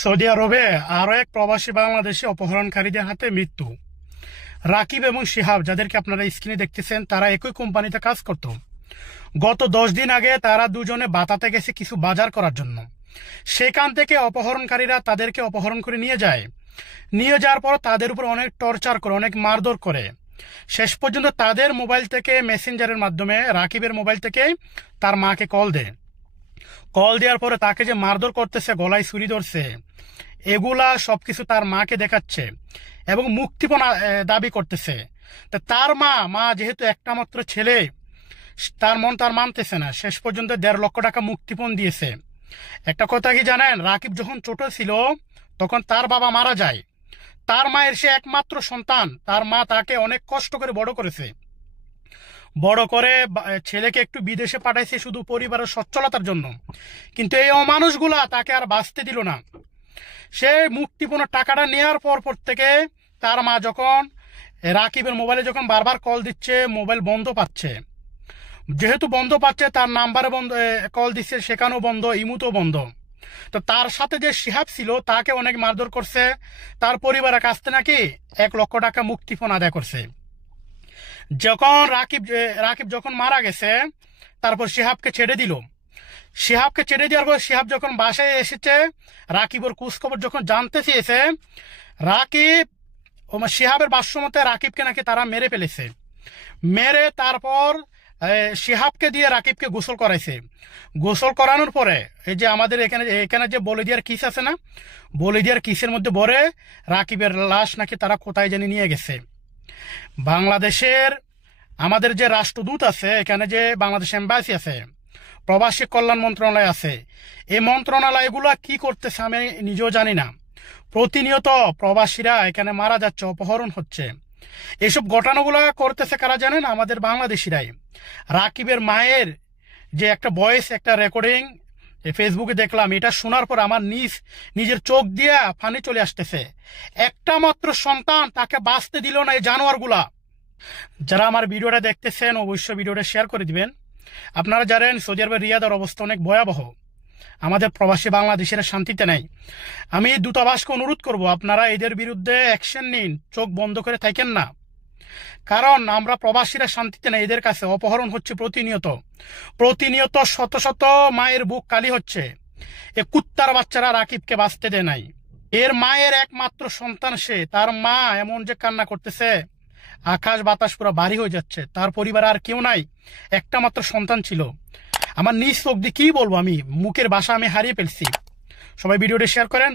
Saudi আরবে আরো এক প্রবাসী বাংলাদেশি অপহরণকারীদের হাতে মৃত্যু। রাকিব এবং শিহাব, যাদেরকে আপনারা স্ক্রিনে দেখতেছেন, তারা একই কোম্পানিতে কাজ করত। গত 10 দিন আগে তারা দুজনে বাতাতে গেছে কিছু বাজার করার জন্য। সেখান থেকে অপহরণকারীরা তাদেরকে অপহরণ করে নিয়ে যায়। নিয়ে যাওয়ার পর তাদের উপর অনেক টর্চার করে, অনেক মারধর করে। শেষ পর্যন্ত তাদের মোবাইল থেকে মেসেঞ্জারের মাধ্যমে রাকিবের মোবাইল থেকে তার মাকে কল দেয়। কল দেওয়ার পরে তাকে যে মারধর করতেছে, গলায় ছুরি ধরছে, এগুলা সবকিছু তার মাকে দেখাচ্ছে এবং মুক্তিপণ দাবি করতেছে। তা তার মা যেহেতু একটা মাত্র ছেলে, তার মন তার মানতেছে না। শেষ পর্যন্ত 1.5 লক্ষ টাকা মুক্তিপণ দিয়েছে। একটা কথা কি জানেন, রাকিব যখন ছোট ছিল তখন তার বাবা মারা যায়। তার মায়ের সে একমাত্র সন্তান। তার মা তাকে অনেক কষ্ট করে বড় করেছে। বড় করে ছেলেকে একটু বিদেশে পাঠাইছে শুধু পরিবারের সচ্ছলতার জন্য। কিন্তু এই অমানুষগুলা তাকে আর বাঁচতে দিল না। সে মুক্তিপণ টাকাটা নেওয়ার পর থেকে তার মা যখন রাকিবের মোবাইলে যখন বারবার কল দিচ্ছে, মোবাইল বন্ধ পাচ্ছে। যেহেতু বন্ধ পাচ্ছে, তার নাম্বারে বন্ধ কল দিচ্ছে, সেখানেও বন্ধ, ইমুতেও বন্ধ। তো তার সাথে যে শিহাব ছিল তাকে অনেক মারধর করছে। তার পরিবারের কাছ থেকে নাকি 1 লক্ষ টাকা মুক্তিপণ আদায় করছে। যখন রাকিব যখন মারা গেছে, তারপর শিহাবকে ছেড়ে দিল। শিহাবকে ছেড়ে দেওয়ার পর শিহাব যখন বাসায় এসেছে, রাকিবের খোঁজখবর যখন জানতে চেয়েছে, শিহাবের ভাষ্য মতে রাকিবকে নাকি তারা মেরে ফেলেছে। মেরে তারপর শিহাবকে দিয়ে রাকিবকে গোসল করাইছে। গোসল করানোর পরে এই যে আমাদের এখানে যে বলিদিয়ার কিস আছে না, বলিদিয়ার কিসের মধ্যে ভরে রাকিবের লাশ নাকি তারা কোথায় জানি নিয়ে গেছে। বাংলাদেশের আমাদের যে রাষ্ট্রদূত আছে, এখানে যে বাংলাদেশ এম্বাসি আছে, প্রবাসী কল্যাণ মন্ত্রণালয় আছে, এই মন্ত্রণালয়গুলো কি করতেছে আমি নিজেও জানি না। প্রতিনিয়ত প্রবাসীরা এখানে মারা যাচ্ছে, অপহরণ হচ্ছে। এসব ঘটনাগুলো করতেছে কারা জানেন? আমাদের বাংলাদেশিরাই। রাকিবের মায়ের যে একটা ভয়েস, একটা রেকর্ডিং ফেসবুকে দেখলাম, এটা শোনার পর আমার নিজের চোখ দিয়ে পানি চলে আসতেছে। একটা মাত্র সন্তান, তাকে বাঁচতে দিল না এই জানোয়ারগুলা। যারা আমার ভিডিওটা দেখতেছেন অবশ্যই ভিডিওটা শেয়ার করে দিবেন। আপনারা জানেন সৌদি আরবের রিয়াদের অবস্থা অনেক ভয়াবহ। আমাদের প্রবাসী বাংলাদেশের শান্তিতে নাই। আমি দূতাবাসকে অনুরোধ করব, আপনারা এদের বিরুদ্ধে অ্যাকশন নিন, চোখ বন্ধ করে থাকেন না। কারণ আমরা প্রবাসীরা শান্তিতে নাই। এদের কাছে অপহরণ হচ্ছে প্রতিনিয়ত শত শত মায়ের বুক কালি হচ্ছে। এ কুত্তার বাচ্চারা রাকিবকে বাঁচতে দেয় নাই। এর মায়ের একমাত্র সন্তান সে, তার মা এমন যে কান্না করতেছে, আকাশ বাতাস পুরো ভারী হয়ে যাচ্ছে। তার পরিবারে আর কেউ নাই, একটা মাত্র সন্তান ছিল। আমার নিজ চোখ দিয়ে কি বলবো, আমি মুখের ভাষা আমি হারিয়ে ফেলছি। সবাই ভিডিওটা শেয়ার করেন।